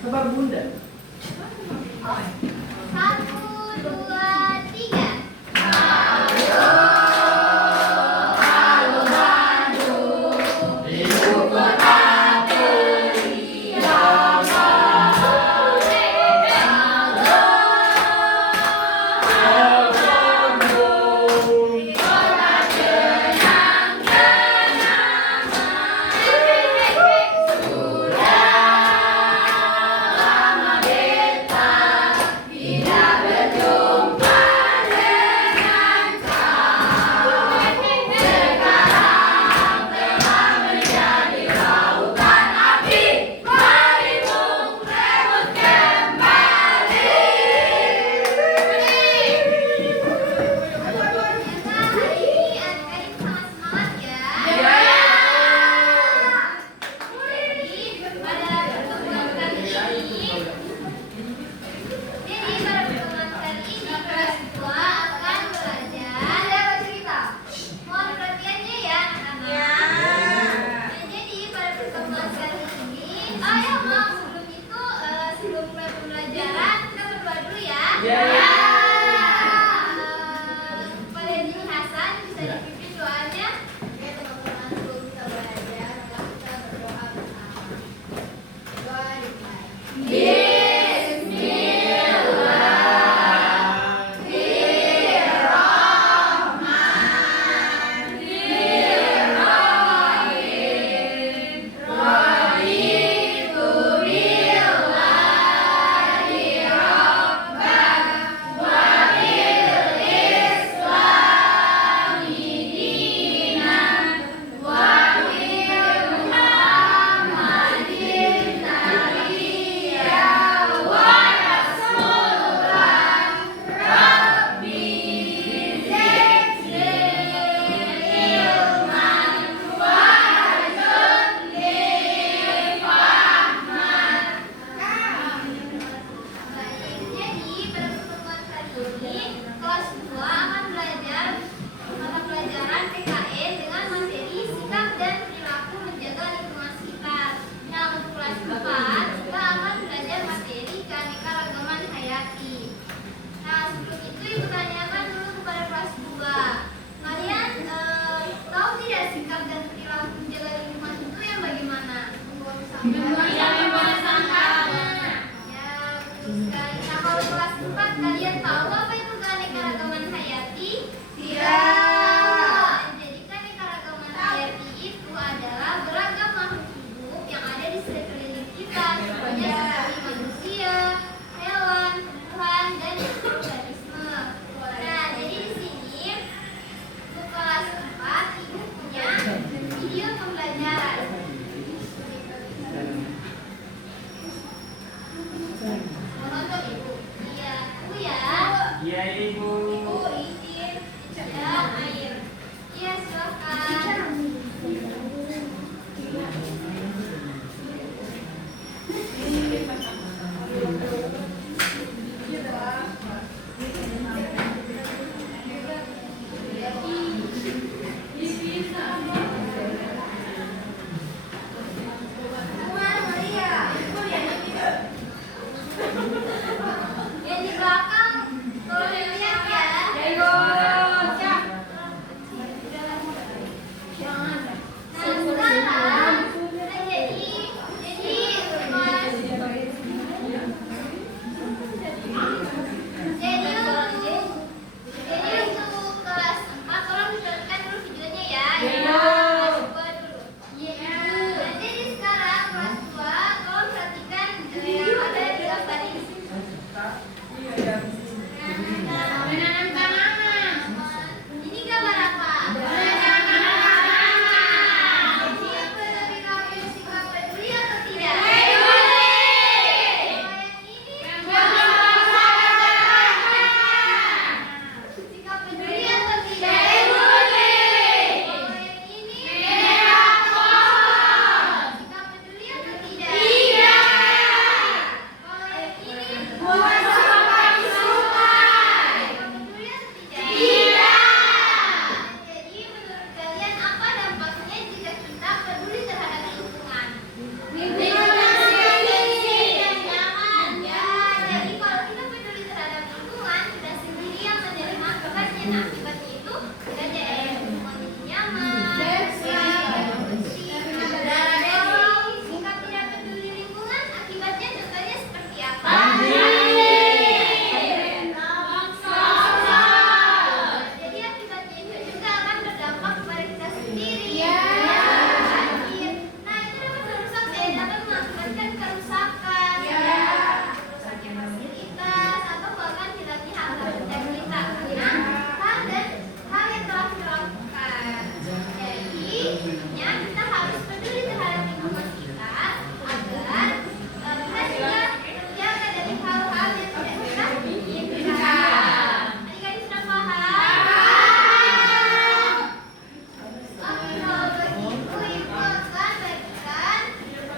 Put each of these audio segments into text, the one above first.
Tebak bunda. Satu, dua, tiga. Tidak berjumpa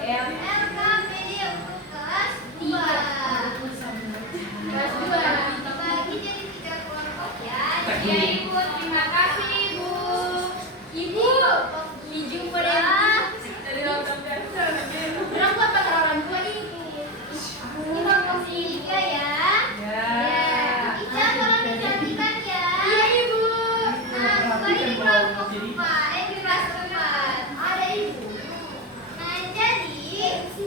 LKPD untuk kelas 2. Kelas 2 dibagi jadi 3 kelompok ya. Iya Ibu, terima kasih Ibu. Ibu, izin pada Bilang buat kata orang tua Ibu. Ini kelompok 3 ya. Ica tolong dicantikan ya. Iya Ibu. Nah, kembali di kelompok 4, di kelas 4. Ada Ibu. Nah, jadi Ibu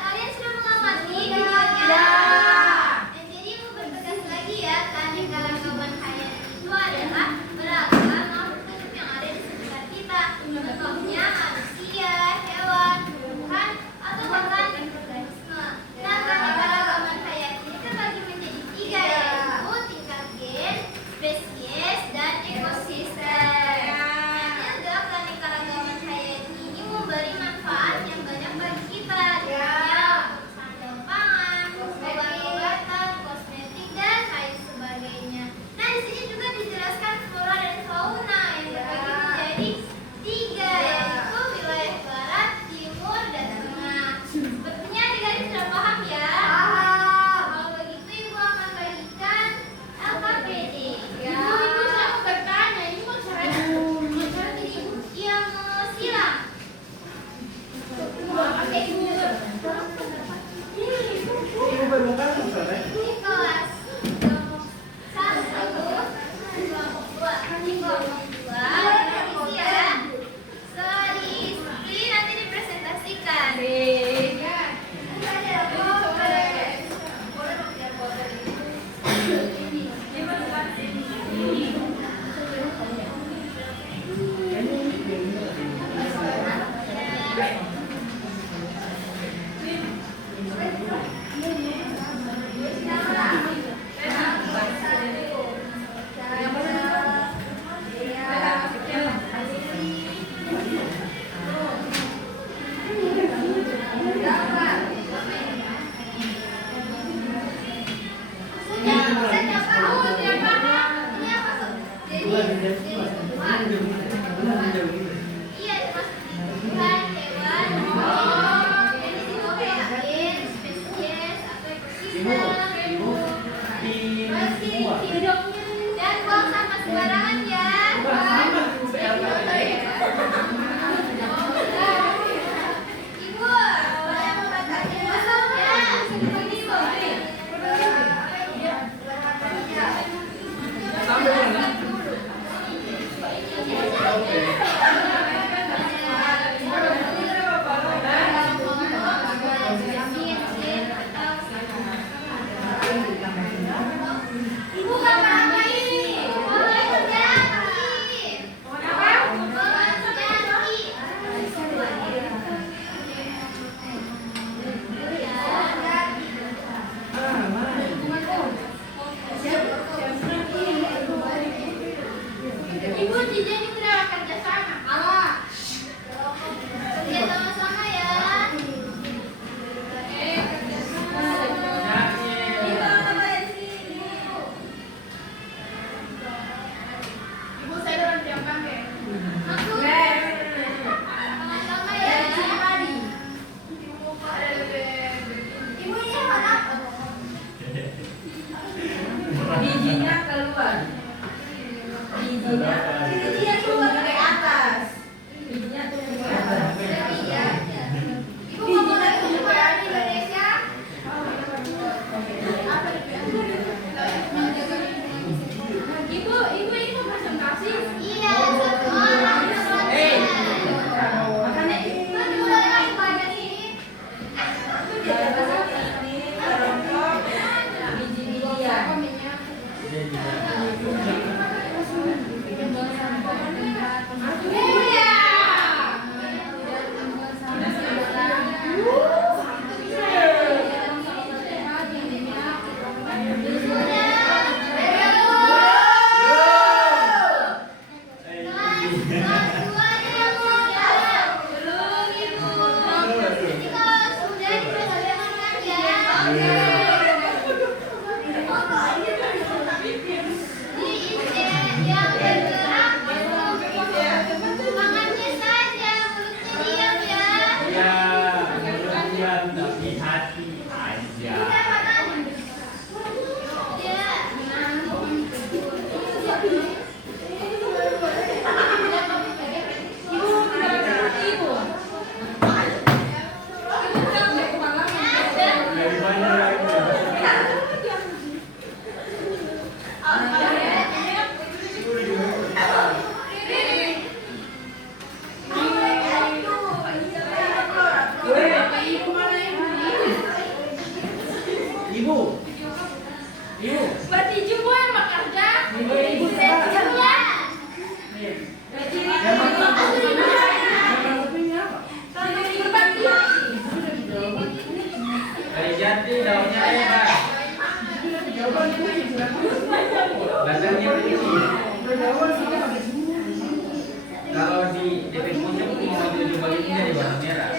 kalian sudah mengamati videonya? Nah, jadi Ibu bertegas lagi ya, keanekaragaman hayati itu adalah beragam makhluk hidup yang ada di sekitar kita. Contohnya manusia, hewan, tumbuhan, atau bahkan organisme. Nah, keanekaragaman hayati ini terbagi menjadi 3 yaitu tingkat gen, spesies, dan ekosistem. Ternyata keanekaragaman hayati ini memberi manfaat yang banyak bagi kita. Contohnya pangan, obat-obatan, kosmetik, dan lain sebagainya. Nah, di sini juga dijelaskan flora dan fauna yang terbagi menjadi 3 yaitu wilayah barat, timur, dan tengah. Sepertinya adik-adik sudah paham ya? Kalau begitu Ibu akan bagikan LKPD. Ibu saya mau bertanya, ini mau caranya Jadi Ibu yang mau silang. Ibu bermuka langsung ya? Ini kelas kelompok 1, kelompok 2. Ini kelompok 2. Permisi ya. Selisih nanti dipresentasikan. Sudah paham? Ini apa Sob? Jadi tumbuhan. Iya, termasuk tumbuhan, hewan, Jadi daunnya lebar. Batangnya kecil. Kalau di DP puncak mau dibaginya di warna merah.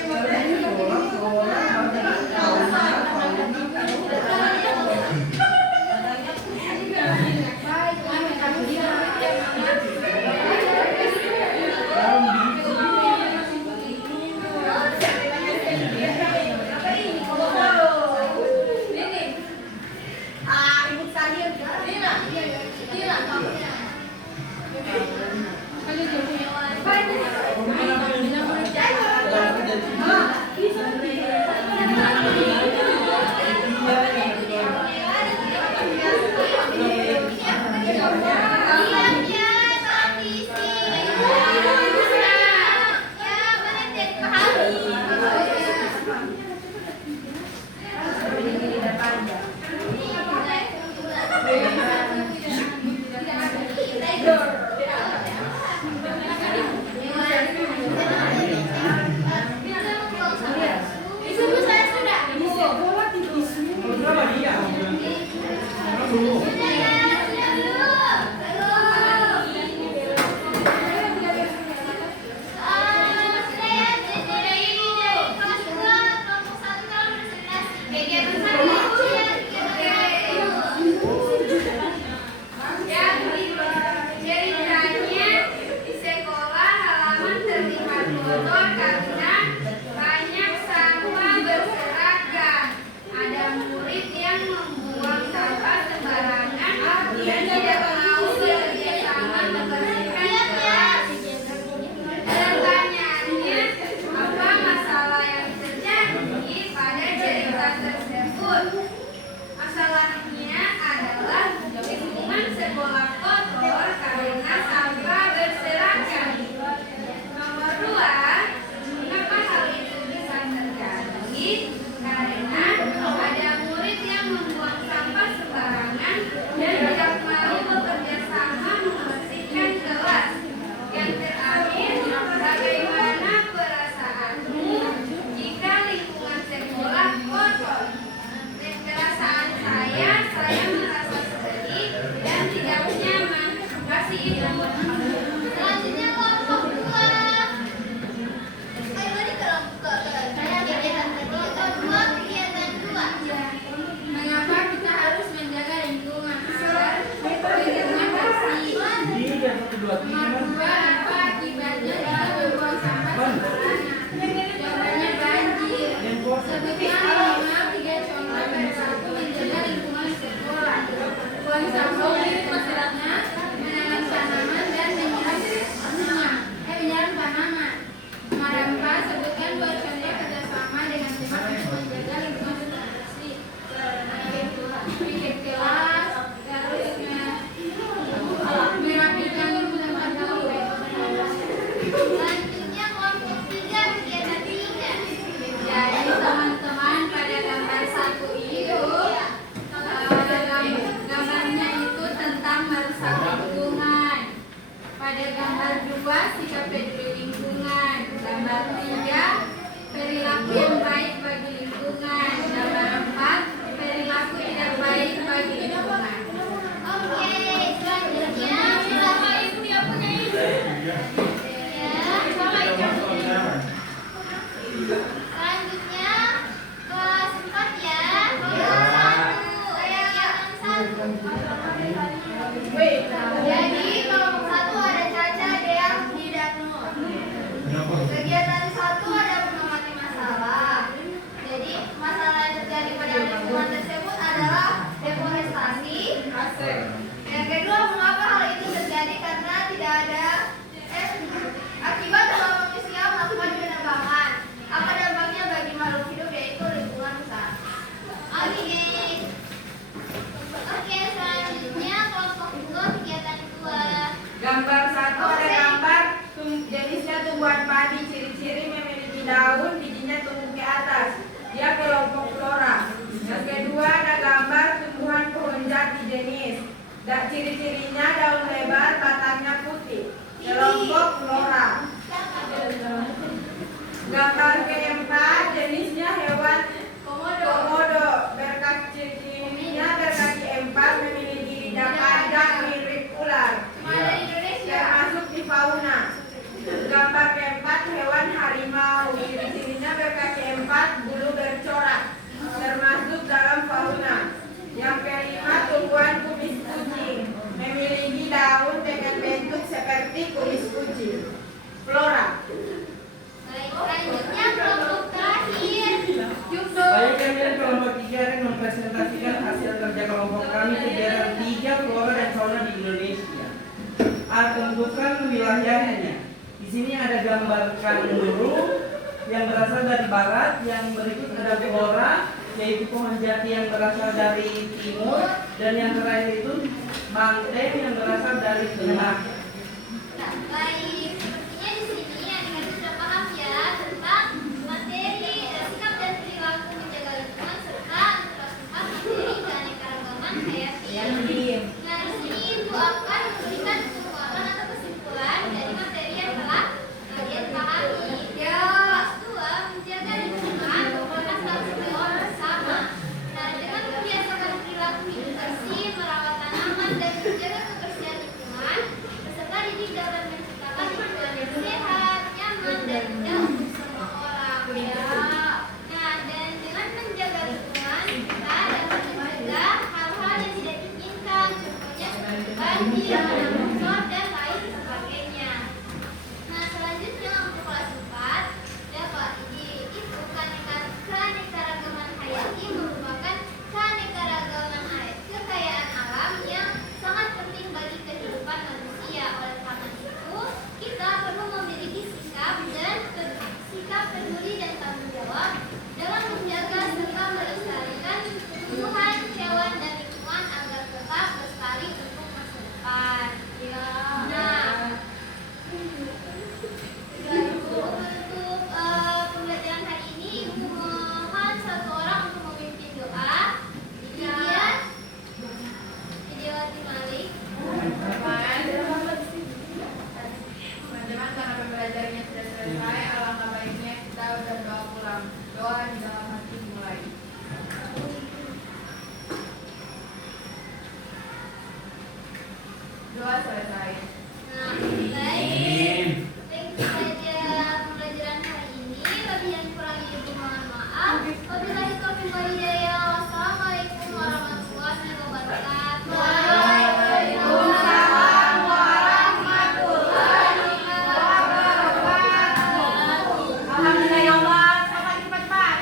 Gambar 1 ada gambar jenisnya tumbuhan padi, ciri-ciri memiliki daun, bijinya tumbuh ke atas. Dia kelompok flora. Yang kedua ada gambar tumbuhan pohon jati jenis. Ciri-cirinya daun lebar, batangnya putih. Kelompok flora. Gambar keempat jenisnya hewan komodo. sini ada gambar kanguru yang berasal dari barat, yang berikut ada flora yaitu pohon jati yang berasal dari timur, dan yang terakhir itu banteng yang berasal dari tengah. Nah, baik, sepertinya di sini adik-adik sudah paham ya tentang materi sikap dan perilaku menjaga lingkungan serta memperhatikan materi keanekaragaman hayati. Nah, di sini Ibu akan memberikan kesimpulan atau kesimpulan dari materi yang telah kalian pahami. Kelas 2 menjaga lingkungan merupakan tanggung jawab bersama. Nah, dengan membiasakan perilaku hidup bersih, merawat tanaman dan menjaga kebersihan lingkungan, peserta didik dapat menciptakan lingkungan yang sehat, nyaman, dan indah untuk semua orang. Nah, dan dengan menjaga lingkungan, kita dapat mencegah hal-hal yang tidak diinginkan, contohnya seperti banjir, tanah longsor, dan lain sebagainya. Nah, selanjutnya untuk kelas 4 dapat itu keanekaragaman hayati merupakan keanekaragaman kekayaan alam yang sangat penting bagi kehidupan manusia. Oleh karena itu, kita perlu memiliki sikap peduli dan tanggung jawab dalam menjaga serta melestarikan tumbuhan, hewan, dan lingkungan agar tetap lestari untuk masa depan. Nah, untuk pembelajaran hari ini, Ibu mohon satu orang untuk memimpin doa. Widiawati Malik. Teman-teman, karena pembelajarannya sudah selesai, alangkah baiknya kita berdoa pulang. Doa di dalam hati dimulai. Doa selesai. Nah, baik. Pembelajaran hari ini, bagi yang kurang Ibu mohon maaf. Wabillahi taufiq wal hidayah. Wassalamualaikum warahmatullahi wabarakatuh. Waalaikumsalam warahmatullahi wabarakatuh. Alhamdulillah ya Allah. Sampai cepat, Pak.